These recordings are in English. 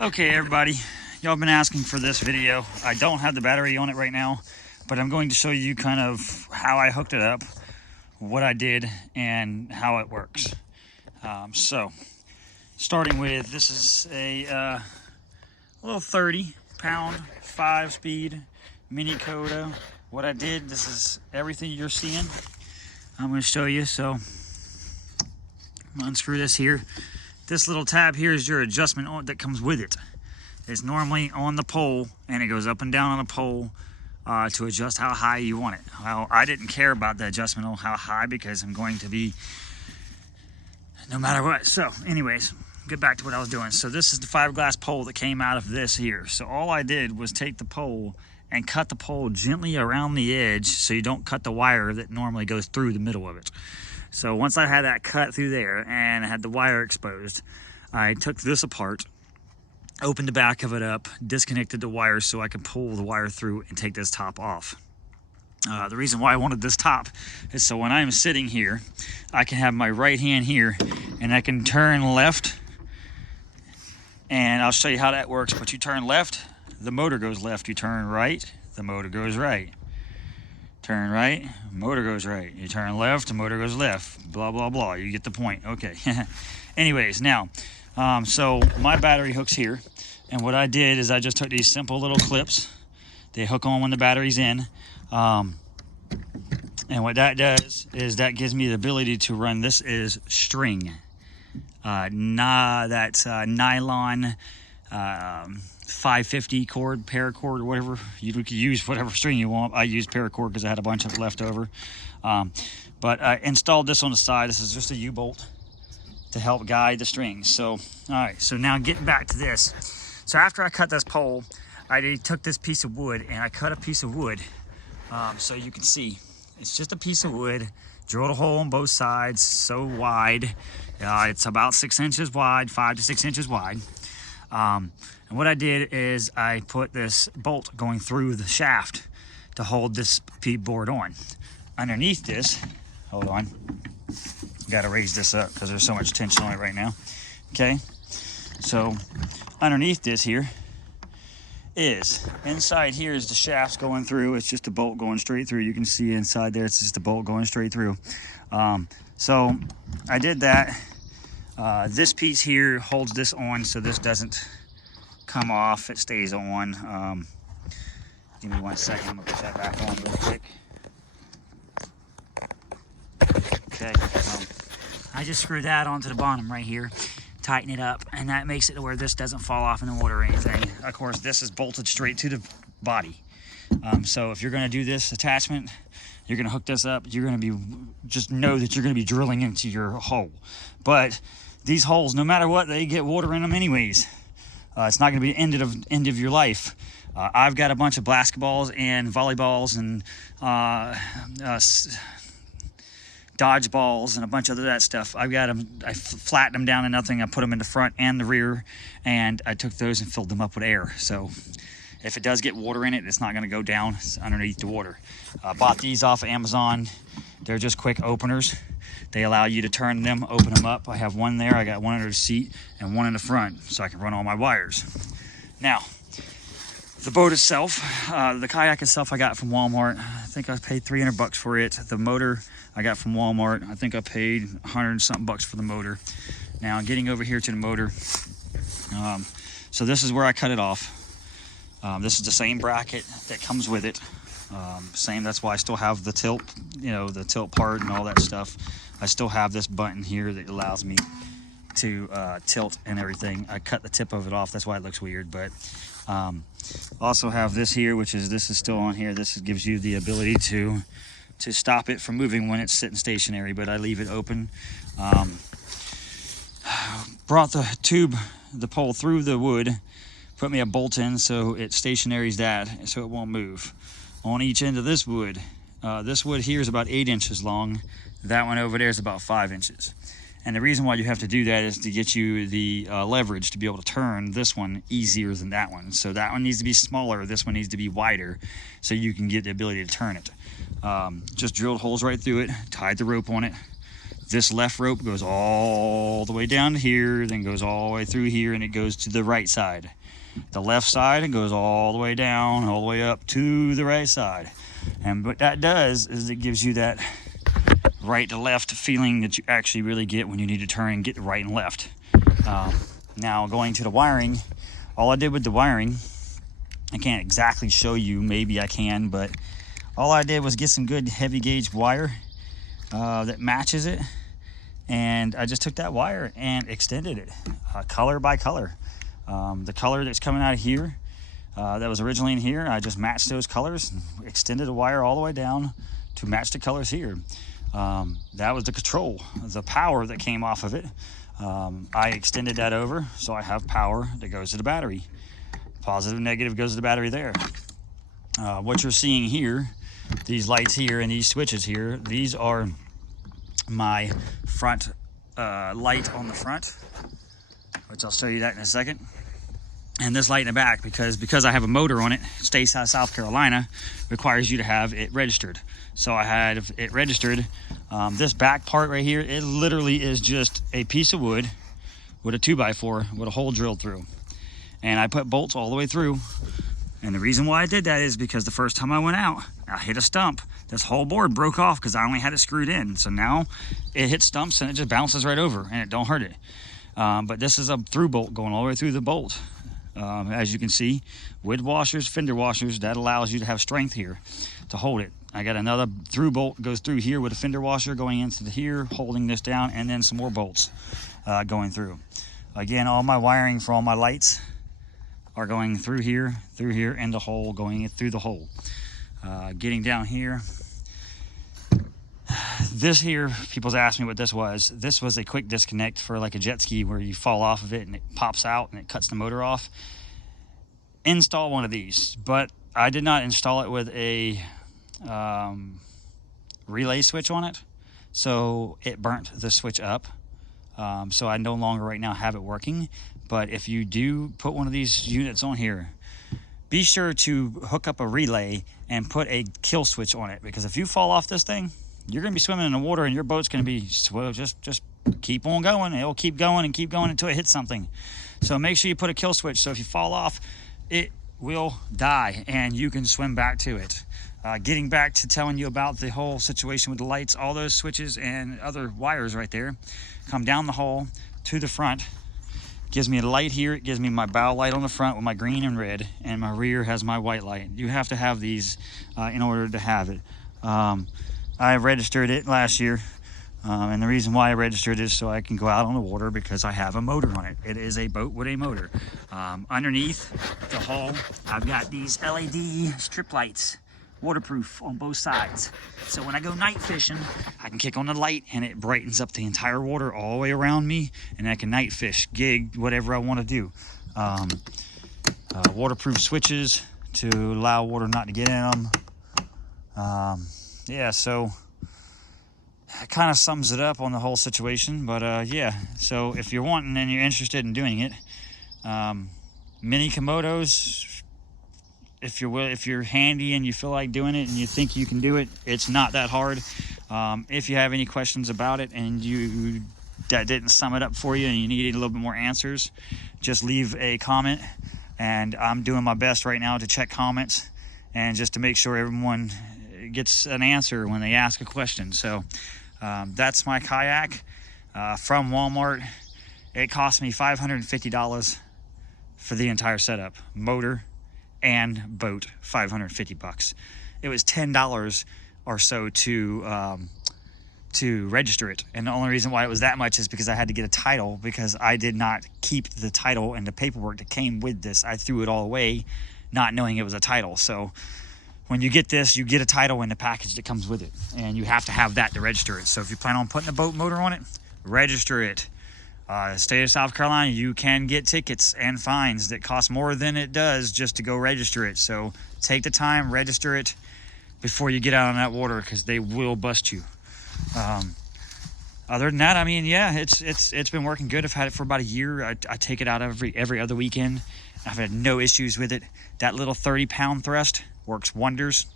Okay, everybody, y'all been asking for this video. I don't have the battery on it right now, but I'm going to show you kind of how I hooked it up, what I did, and how it works. So, starting with, this is a little 30-pound, 5-speed mini Kodo. What I did, this is everything you're seeing. I'm going to show you. So, I'm going to unscrew this here. This little tab here is your adjustment that comes with it. It's normally on the pole, and it goes up and down on a pole to adjust how high you want it. Well, I didn't care about the adjustment on how high because I'm going to be no matter what. So anyways, get back to what I was doing. So this is the fiberglass pole that came out of this here. So all I did was take the pole and cut the pole gently around the edge so you don't cut the wire that normally goes through the middle of it. So once I had that cut through there and I had the wire exposed, I took this apart, opened the back of it up, disconnected the wire so I could pull the wire through and take this top off. The reason why I wanted this top is so when I'm sitting here, I can have my right hand here and I can turn left, and I'll show you how that works. But you turn left, the motor goes left. You turn right, the motor goes right. Turn right, motor goes right. You turn left, the motor goes left. Blah, blah, blah. You get the point. Okay. Anyways, now, so my battery hooks here. And what I did is I just took these simple little clips. They hook on when the battery's in. And what that does is that gives me the ability to run, this is string. That's nylon 550 cord, paracord, or whatever. You can use whatever string you want. I used paracord because I had a bunch of it left over. But I installed this on the side. This is just a U-bolt to help guide the strings. So, all right, so now getting back to this. So after I cut this pole, I took this piece of wood and I cut a piece of wood so you can see. It's just a piece of wood, drilled a hole on both sides, so wide. It's about 6 inches wide, 5 to 6 inches wide. And what I did is I put this bolt going through the shaft to hold this board on. Underneath this, hold on, gotta raise this up because there's so much tension on it right now. Okay, so underneath this here is, inside here is the shafts going through. It's just a bolt going straight through. You can see inside there, it's just a bolt going straight through. So I did that. This piece here holds this on so this doesn't come off. It stays on. Give me 1 second. I'm gonna put that back on real quick. Okay. I just screwed that onto the bottom right here, tighten it up, and that makes it to where this doesn't fall off in the water or anything. Of course, this is bolted straight to the body. So if you're going to do this attachment, you're going to hook this up, you're going to be, just know that you're going to be drilling into your hole. But these holes, no matter what, they get water in them anyways. It's not going to be the end of your life. I've got a bunch of basketballs and volleyballs and dodgeballs and a bunch of that stuff. I've got them, I flattened them down to nothing. I put them in the front and the rear, and I took those and filled them up with air. So if it does get water in it, it's not going to go down underneath the water. I bought these off of Amazon. They're just quick openers. They allow you to turn them, open them up. I have one there. I got one under the seat and one in the front so I can run all my wires. Now, the boat itself, the kayak itself I got from Walmart. I think I paid 300 bucks for it. The motor I got from Walmart. I think I paid 100 and something bucks for the motor. Now getting over here to the motor. So this is where I cut it off. This is the same bracket that comes with it. Same, that's why I still have the tilt, the tilt part and all that stuff. I still have this button here that allows me to tilt and everything. I cut the tip of it off, that's why it looks weird, but also have this here, this is still on here. This gives you the ability to stop it from moving when it's sitting stationary, but I leave it open. Brought the pole through the wood, put me a bolt in so it stationaries that, so it won't move. On each end of this wood here is about 8 inches long. That one over there is about 5 inches. And the reason why you have to do that is to get you the leverage to be able to turn this one easier than that one. So that one needs to be smaller, this one needs to be wider, so you can get the ability to turn it. Just drilled holes right through it, tied the rope on it, This left rope goes all the way down to here, then goes all the way through here, and it goes to the right side. The left side, it goes all the way down, all the way up to the right side. And what that does is it gives you that right to left feeling that you actually really get when you need to turn and get the right and left. Now going to the wiring, all I did with the wiring, I can't exactly show you, maybe I can, but all I did was get some good heavy gauge wire that matches it, and I just took that wire and extended it color by color. The color that's coming out of here that was originally in here, I just matched those colors and extended the wire all the way down to match the colors here. That was the control, the power that came off of it. I extended that over, so I have power that goes to the battery. Positive, negative goes to the battery there. What you're seeing here, these lights here and these switches here, these are my front light on the front, which I'll show you that in a second. And this light in the back, because I have a motor on it, state of South Carolina requires you to have it registered. So I had it registered. This back part right here, it literally is just a piece of wood with a 2x4 with a hole drilled through. And I put bolts all the way through. And the reason why I did that is because the first time I went out, I hit a stump. This whole board broke off because I only had it screwed in. So now it hits stumps and it just bounces right over and it don't hurt it. But this is a through bolt going all the way through the bolt. As you can see, with washers, fender washers, that allows you to have strength here to hold it. I got another through bolt goes through here with a fender washer going into here, holding this down, and then some more bolts going through. Again, all my wiring for all my lights are going through here, and the hole going through the hole. Getting down here, this here, people's asked me what this was. This was a quick disconnect for like a jet ski where you fall off of it and it pops out and it cuts the motor off. Install one of these, but I did not install it with a relay switch on it, so it burnt the switch up. So I no longer right now have it working. But if you do put one of these units on here, be sure to hook up a relay and put a kill switch on it, because if you fall off this thing, you're going to be swimming in the water and your boat's going to be, well, just keep on going. It'll keep going and keep going until it hits something. So make sure you put a kill switch, so if you fall off, it will die and you can swim back to it. Getting back to telling you about the whole situation with the lights, all those switches and other wires right there come down the hole to the front. Gives me a light here, it gives me my bow light on the front with my green and red, and my rear has my white light. You have to have these in order to have it. I registered it last year, and the reason why I registered is so I can go out on the water, because I have a motor on it. It is a boat with a motor. Underneath the hull, I've got these LED strip lights, waterproof on both sides. So when I go night fishing, I can kick on the light and it brightens up the entire water all the way around me, and I can night fish, gig, whatever I want to do. Waterproof switches to allow water not to get in them. Yeah, so it kind of sums it up on the whole situation. But yeah, so if you're wanting and you're interested in doing it, mini Komodos, if you're handy and you feel like doing it and you think you can do it, it's not that hard. If you have any questions about it and that didn't sum it up for you and you needed a little bit more answers, just leave a comment, and I'm doing my best right now to check comments and just to make sure everyone gets an answer when they ask a question. So that's my kayak from Walmart. It cost me $550 for the entire setup, motor and boat, $550. It was $10 or so to register it, and the only reason why it was that much is because I had to get a title, because I did not keep the title and the paperwork that came with this. I threw it all away not knowing it was a title. So when you get this, you get a title in the package that comes with it, and you have to have that to register it. So if you plan on putting a boat motor on it, register it. State of South Carolina, you can get tickets and fines that cost more than it does just to go register it. So take the time, register it before you get out on that water, because they will bust you. Other than that, I mean, yeah, it's been working good. I've had it for about a year. I take it out every other weekend. I've had no issues with it. That little 30-pound thrust works wonders.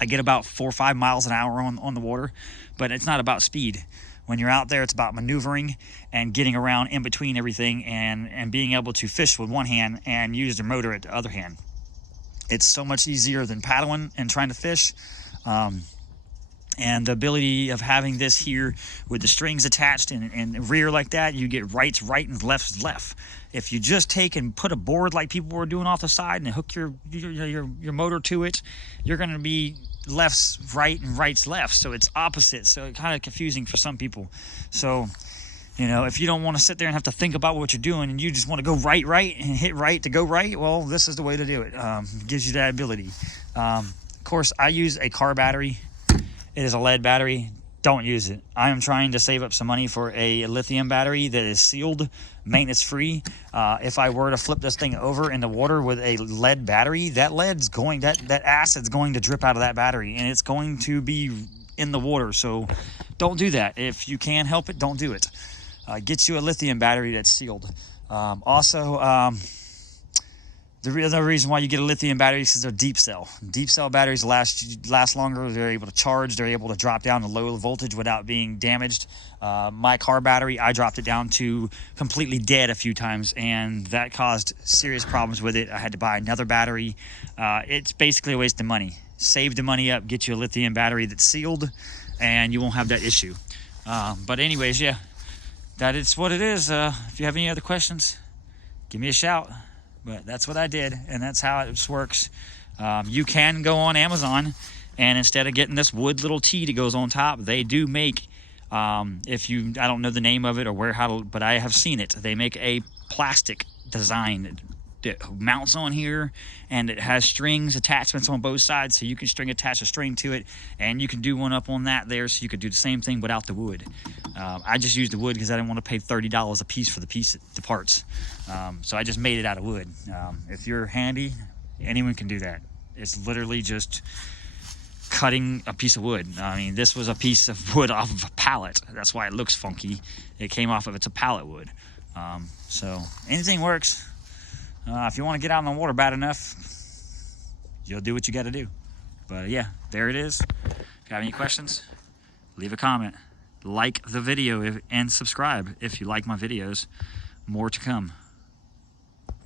I get about 4 or 5 miles an hour on the water, but it's not about speed. When you're out there, it's about maneuvering and getting around in between everything, and being able to fish with one hand and use the motor at the other hand. It's so much easier than paddling and trying to fish. And the ability of having this here with the strings attached and rear like that, you get right's right and left's left. If you just take and put a board like people were doing off the side and hook your motor to it, you're going to be left's right and right's left. So it's opposite. So it's kind of confusing for some people. So, you know, if you don't want to sit there and have to think about what you're doing and you just want to go right and hit right to go right, well, this is the way to do it. It gives you that ability. Of course, I use a car battery. It is a lead battery. Don't use it. I am trying to save up some money for a lithium battery that is sealed, maintenance free. If I were to flip this thing over in the water with a lead battery, that acid's going to drip out of that battery, and it's going to be in the water. So don't do that. If you can help it, don't do it. Get you a lithium battery that's sealed. The other reason why you get a lithium battery is because they're deep cell. Deep cell batteries last longer. They're able to charge. They're able to drop down to low voltage without being damaged. My car battery, I dropped it down to completely dead a few times, and that caused serious problems with it. I had to buy another battery. It's basically a waste of money. Save the money up, get you a lithium battery that's sealed, and you won't have that issue. But anyways, yeah, that is what it is. If you have any other questions, give me a shout. But that's what I did, and that's how it works. You can go on Amazon, and instead of getting this wood little T that goes on top, they do make, I don't know the name of it or but I have seen it. They make a plastic design that mounts on here, and it has strings attachments on both sides, so you can attach a string to it, and you can do one up on that there, so you could do the same thing without the wood. I just used the wood because I didn't want to pay $30 a piece for the parts, so I just made it out of wood. If you're handy, anyone can do that. It's literally just cutting a piece of wood. I mean, this was a piece of wood off of a pallet. That's why it looks funky. It came off of it's a pallet wood. So anything works. If you want to get out in the water bad enough, you'll do what you got to do. But yeah, there it is. If you have any questions, leave a comment. Like the video and subscribe if you like my videos. More to come.